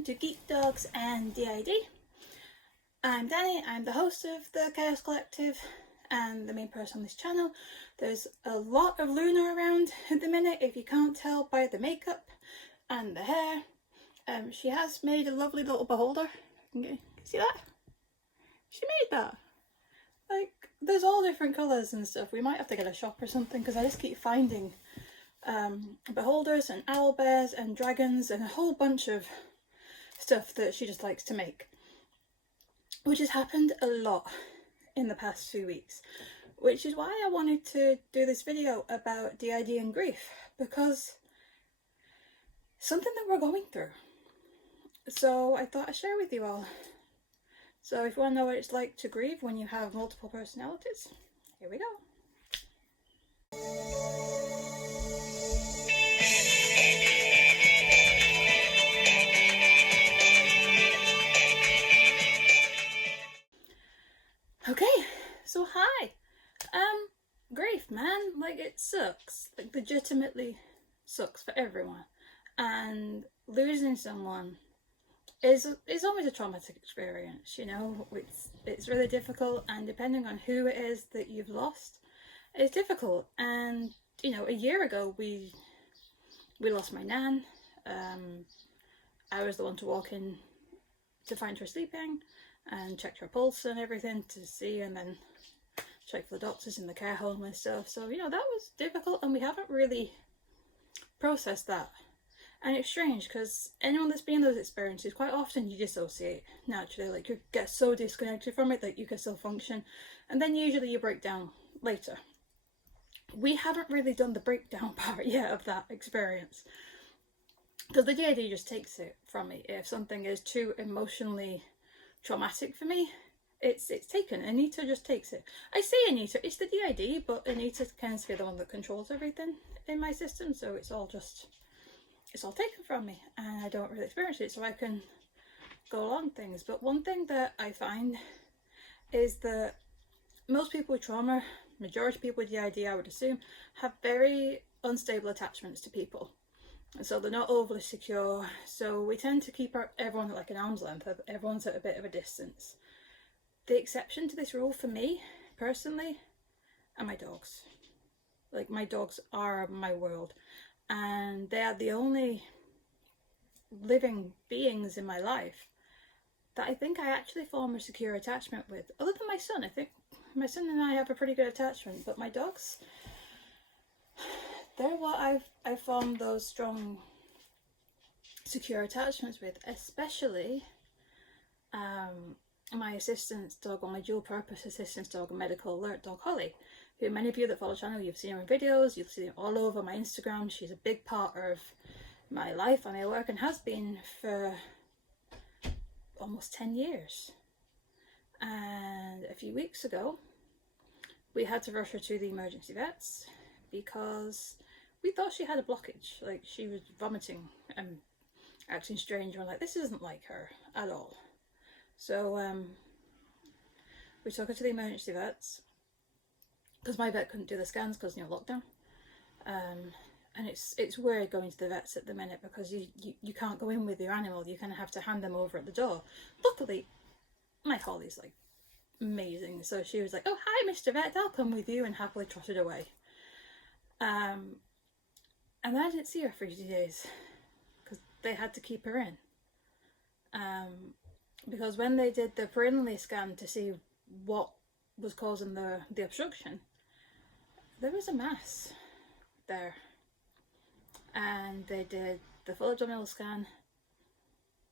welcome to Geek Dogs and DID. I'm Danny, I'm the host of the Chaos Collective and the main person on this channel. There's a lot of Luna around at the minute, if you can't tell by the makeup and the hair. She has made a lovely little beholder. Can you see that? She made that. Like, there's all different colours and stuff. We might have to get a shop or something because I just keep finding beholders and owl bears and dragons and a whole bunch of stuff that she just likes to make, which has happened a lot in the past few weeks, which is why I wanted to do this video about DID and grief, because something that we're going through. So I thought I'd share with you all. So if you want to know what it's like to grieve when you have multiple personalities, here we go. Okay, so hi. Grief, man, like, it sucks. Like, legitimately sucks for everyone. And losing someone is always a traumatic experience, you know. It's really difficult, and depending on who it is that you've lost, it's difficult. And, you know, a year ago we lost my nan. I was the one to walk in to find her sleeping and checked her pulse and everything to see, and then check for the doctors in the care home and stuff. So, you know, that was difficult, and we haven't really processed that. And it's strange because anyone that's been in those experiences, quite often you dissociate naturally. Like, you get so disconnected from it that you can still function, and then usually you break down later. We haven't really done the breakdown part yet of that experience, because the DID just takes it from me. If something is too emotionally traumatic for me, it's taken. Anita just takes it. I say Anita, it's the DID, but Anita tends to be the one that controls everything in my system, so it's all taken from me, and I don't really experience it, so I can go along things. But one thing that I find is that most people with trauma, majority of people with DID, I would assume, have very unstable attachments to people. And so they're not overly secure, so we tend to keep everyone at like an arm's length. Everyone's at a bit of a distance. The exception to this rule for me, personally, are my dogs. Like, my dogs are my world, and they are the only living beings in my life that I think I actually form a secure attachment with. Other than my son, I think my son and I have a pretty good attachment, but my dogs, they're what I've formed those strong, secure attachments with, especially my assistance dog, or my dual purpose assistance dog, medical alert dog, Holly, who many of you that follow the channel, you've seen her in videos, you've seen her all over my Instagram. She's a big part of my life and my work, and has been for almost 10 years. And a few weeks ago, we had to rush her to the emergency vets because we thought she had a blockage. Like, she was vomiting and acting strange. We're like, this isn't like her at all. So we took her to the emergency vets because my vet couldn't do the scans because, you know, lockdown. And it's weird going to the vets at the minute because you can't go in with your animal. You kind of have to hand them over at the door. Luckily, my Holly's like amazing, so she was like, oh, hi Mr. Vet, I'll come with you, and happily trotted away. And then I didn't see her for a few days because they had to keep her in. Because when they did the perineal scan to see what was causing the obstruction, there was a mass there. And they did the full abdominal scan,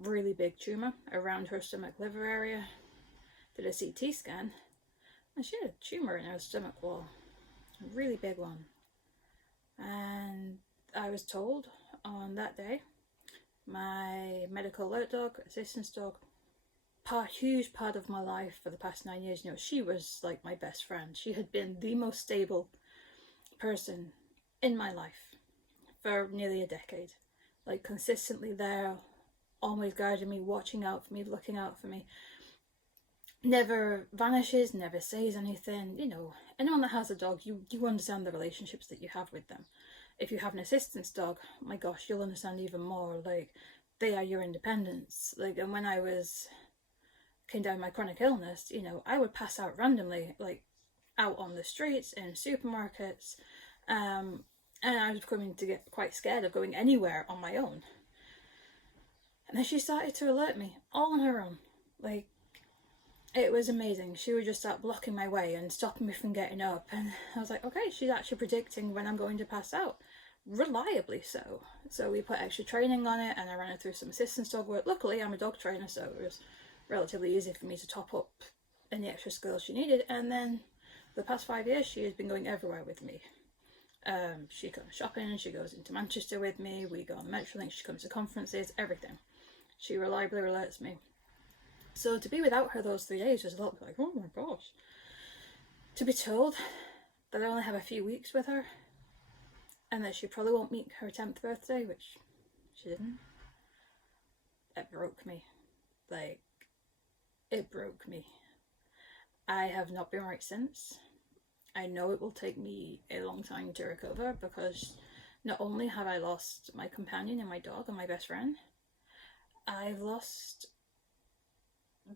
really big tumour around her stomach liver area, did a CT scan, and she had a tumour in her stomach wall, a really big one. And I was told on that day, my medical alert dog, assistance dog, huge part of my life for the past 9 years, you know, she was like my best friend. She had been the most stable person in my life for nearly a decade, like consistently there, always guiding me, watching out for me, looking out for me, never vanishes, never says anything. You know, anyone that has a dog, you understand the relationships that you have with them. If you have an assistance dog, my gosh, you'll understand even more. Like, they are your independence. Like, and when I came down with my chronic illness, you know, I would pass out randomly, like out on the streets, in supermarkets, and I was becoming to get quite scared of going anywhere on my own. And then she started to alert me, all on her own. Like, it was amazing. She would just start blocking my way and stopping me from getting up. And I was like, okay, she's actually predicting when I'm going to pass out. Reliably so. So we put extra training on it, and I ran her through some assistance dog work. Luckily, I'm a dog trainer, so it was relatively easy for me to top up any extra skills she needed. And then for the past 5 years, she has been going everywhere with me. She goes shopping, she goes into Manchester with me, we go on the Metrolink, she comes to conferences, everything. She reliably alerts me. So to be without her those 3 days was a little bit like, oh my gosh. To be told that I only have a few weeks with her, and that she probably won't meet her 10th birthday, which she didn't, it broke me. Like, it broke me. I have not been right since. I know it will take me a long time to recover, because not only have I lost my companion and my dog and my best friend, I've lost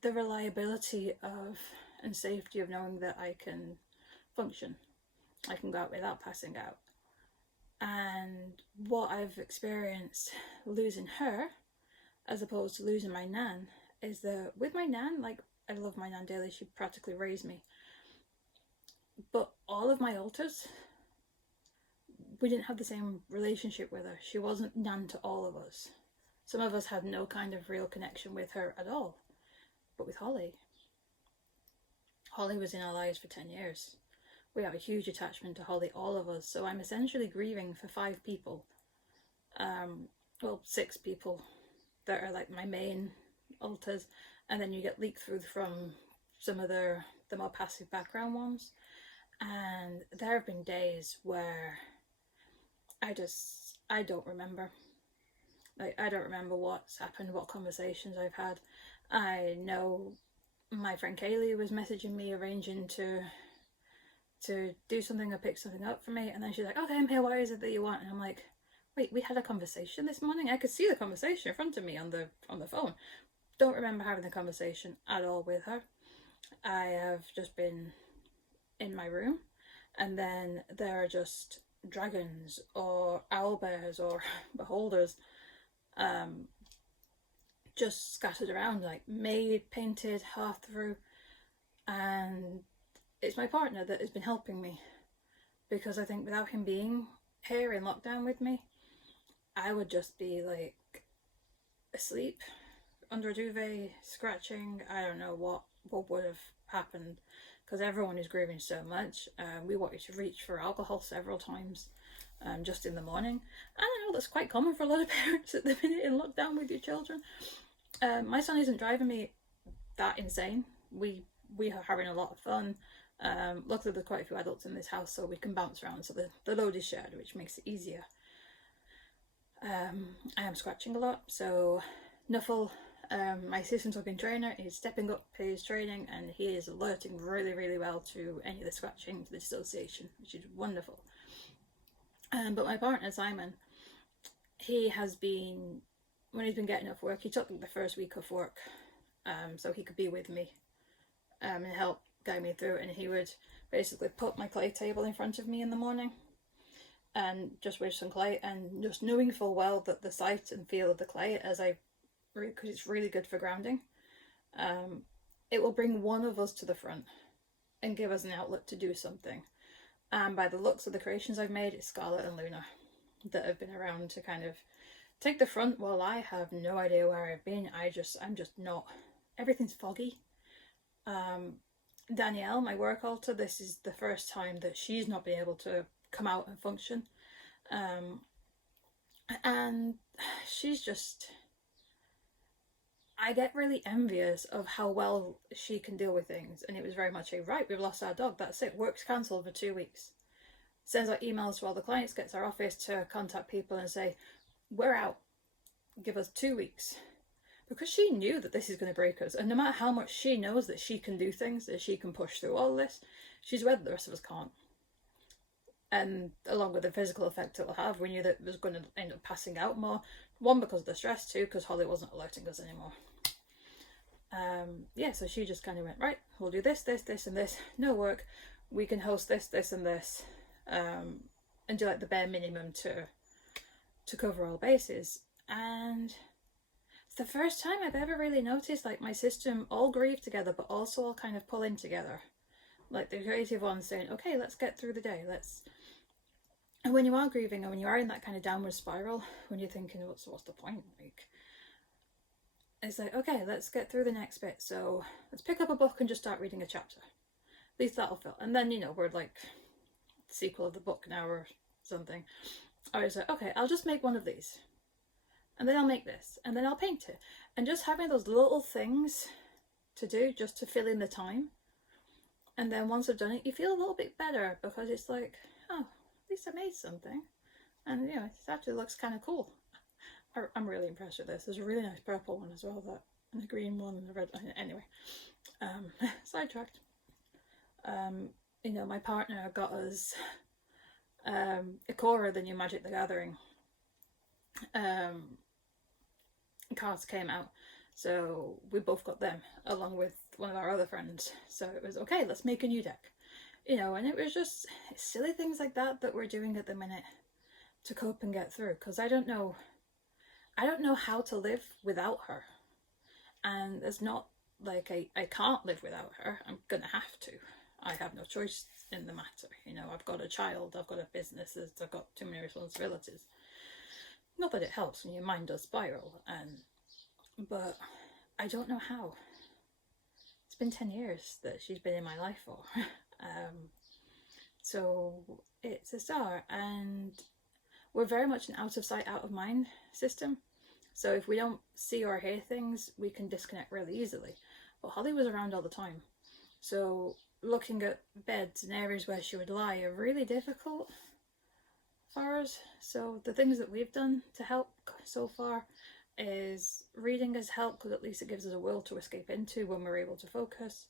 the reliability of and safety of knowing that I can function. I can go out without passing out. And what I've experienced losing her, as opposed to losing my nan, is that with my nan, like, I love my nan dearly, she practically raised me. But all of my alters, we didn't have the same relationship with her. She wasn't nan to all of us. Some of us had no kind of real connection with her at all. But with Holly was in our lives for 10 years. We have a huge attachment to Holly, all of us. So I'm essentially grieving for 5 people. Well, 6 people that are like my main alters. And then you get leaked through from some of the more passive background ones. And there have been days where I don't remember. Like, I don't remember what's happened, what conversations I've had. I know my friend Kaylee was messaging me, arranging to do something or pick something up for me, and then she's like, okay, I'm here, what is it that you want? And I'm like, wait, we had a conversation this morning? I could see the conversation in front of me on the phone. Don't remember having the conversation at all with her. I have just been in my room, and then there are just dragons or owlbears or beholders just scattered around, like made, painted, half through. And it's my partner that has been helping me, because I think without him being here in lockdown with me, I would just be like asleep under a duvet, scratching. I don't know what would have happened, because everyone is grieving so much. We wanted to reach for alcohol several times, just in the morning. And I know that's quite common for a lot of parents at the minute in lockdown with your children. My son isn't driving me that insane. We are having a lot of fun. Luckily there's quite a few adults in this house, so we can bounce around, so the load is shared, which makes it easier. I am scratching a lot, so Nuffle, my assistant talking trainer, is stepping up his training, and he is alerting really, really well to any of the scratching, to the dissociation, which is wonderful. But my partner Simon, he has been, when he's been getting off work, he took the first week off work, so he could be with me and help guide me through it. And he would basically put my clay table in front of me in the morning and just with some clay, and just knowing full well that the sight and feel of the clay, because it's really good for grounding, it will bring one of us to the front and give us an outlet to do something. And by the looks of the creations I've made, it's Scarlett and Luna that have been around to kind of take the front while I have no idea where I've been. I'm just not, everything's foggy. Danielle, my work alter, this is the first time that she's not been able to come out and function. And she's just, I get really envious of how well she can deal with things. And it was very much right, we've lost our dog, that's it, work's cancelled for 2 weeks. Sends out emails to all the clients, gets our office to contact people and say, we're out, give us 2 weeks. Because she knew that this is going to break us, and no matter how much she knows that she can do things, that she can push through all this, she's aware that the rest of us can't. And along with the physical effect it will have, we knew that it was going to end up passing out more. One, because of the stress, two, because Holly wasn't alerting us anymore. Yeah, so she just kind of went, right, we'll do this, this, this, and this. No work. We can host this, this, and this, and do like the bare minimum to cover all bases. And it's the first time I've ever really noticed like my system all grieve together, but also all kind of pull in together. Like the creative ones saying, okay, let's get through the day. And when you are grieving and when you are in that kind of downward spiral, when you're thinking, what's the point? Like, it's like, okay, let's get through the next bit. So let's pick up a book and just start reading a chapter. At least that'll fill. And then, you know, we're like sequel of the book now or something. I was like, okay, I'll just make one of these. And then I'll make this. And then I'll paint it. And just having those little things to do just to fill in the time. And then once I've done it, you feel a little bit better because it's like, oh, at least I made something. And, you know, it actually looks kind of cool. I'm really impressed with this. There's a really nice purple one as well, and a green one and a red one. Anyway, sidetracked. You know, my partner got us Ikora, the new Magic the Gathering cards came out, so we both got them along with one of our other friends. So it was okay, let's make a new deck, you know. And it was just silly things like that we're doing at the minute to cope and get through, because I don't know how to live without her. And it's not like I can't live without her. I'm gonna have to. I have no choice in the matter. You know, I've got a child, I've got a business, I've got too many responsibilities. Not that it helps when your mind does spiral, but I don't know how. It's been 10 years that she's been in my life for. So it's a start, and we're very much an out of sight, out of mind system. So if we don't see or hear things, we can disconnect really easily. But Holly was around all the time. So looking at beds and areas where she would lie are really difficult for us. So the things that we've done to help so far is reading has helped, because at least it gives us a world to escape into when we're able to focus.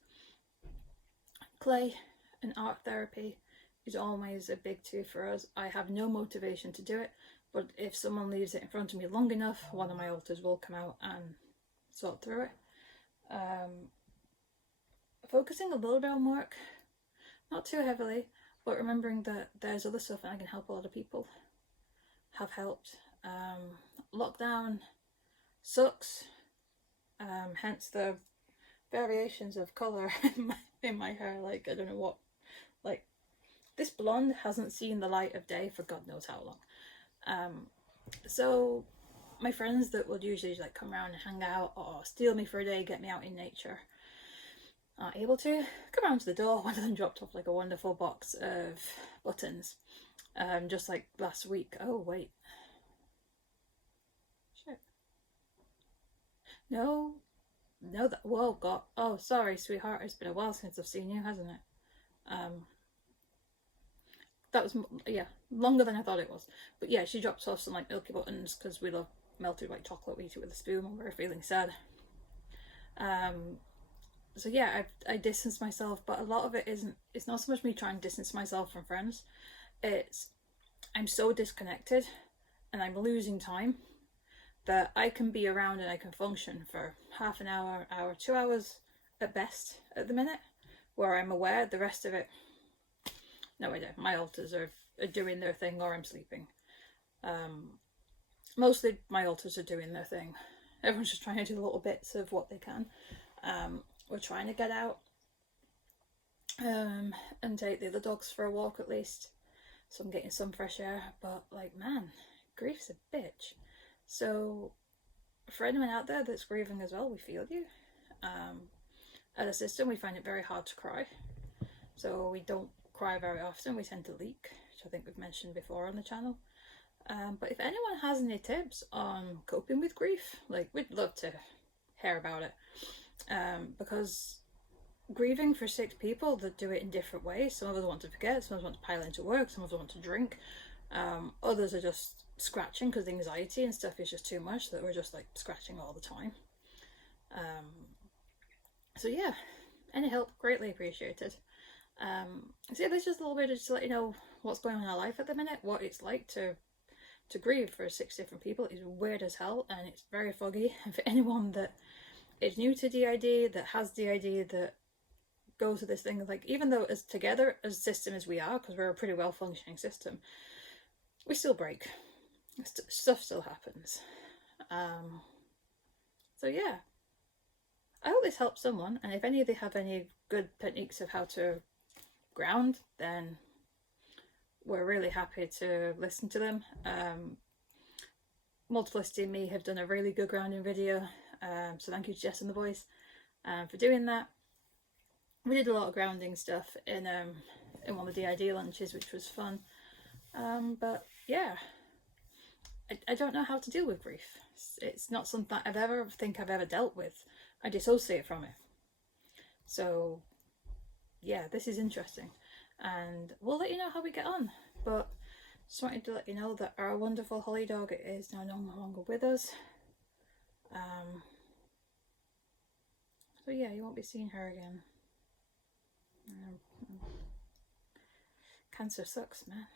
Clay and art therapy is always a big two for us. I have no motivation to do it, but if someone leaves it in front of me long enough, one of my alters will come out and sort through it. Focusing a little bit on work, not too heavily, but remembering that there's other stuff and I can help a lot of people, have helped. Lockdown sucks, hence the variations of colour in my hair. Like, I don't know what, like, this blonde hasn't seen the light of day for God knows how long. So my friends that would usually like come around and hang out or steal me for a day, get me out in nature, aren't able to. Come around to the door. One of them dropped off like a wonderful box of buttons, just like last week. Oh wait, shit. No, that. Whoa, God. Oh, sorry, sweetheart. It's been a while since I've seen you, hasn't it? That was, yeah, longer than I thought it was. But yeah, she dropped off some like milky buttons because we love melted white chocolate. We eat it with a spoon when we're feeling sad. So yeah, I distance myself, but a lot of it isn't. It's not so much me trying to distance myself from friends. It's I'm so disconnected, and I'm losing time that I can be around and I can function for half an hour, 2 hours at best at the minute, where I'm aware. The rest of it, no idea. My alters are doing their thing, or I'm sleeping. Mostly my alters are doing their thing. Everyone's just trying to do little bits of what they can. We're trying to get out and take the other dogs for a walk at least, so I'm getting some fresh air. But like, man, grief's a bitch. So for anyone out there that's grieving as well, we feel you. At a system, we find it very hard to cry, so we don't cry very often. We tend to leak, which I think we've mentioned before on the channel. But if anyone has any tips on coping with grief, like, we'd love to hear about it. Because grieving for 6 people that do it in different ways. Some of us want to forget, some of us want to pile into work, some of us want to drink. Others are just scratching because the anxiety and stuff is just too much, that we're just like scratching all the time. So yeah, any help, greatly appreciated. So yeah, this is just a little bit just to let you know what's going on in our life at the minute, what it's like to to grieve for 6 different people is weird as hell, and it's very foggy. And for anyone that is new to DID, that has DID, that goes to this thing, like, even though as together as a system as we are, because we're a pretty well functioning system, we still break. Stuff still happens. So yeah, I hope this helps someone, and if any of you have any good techniques of how to ground, then we're really happy to listen to them. Multiplicity and me have done a really good grounding video, so thank you to Jess and the boys for doing that. We did a lot of grounding stuff in one of the DID lunches, which was fun. But yeah, I don't know how to deal with grief. It's not something I've ever dealt with. I dissociate from it. So yeah, this is interesting, and we'll let you know how we get on. But just wanted to let you know that our wonderful Holly dog is now no longer with us. So yeah, you won't be seeing her again. Cancer sucks, man.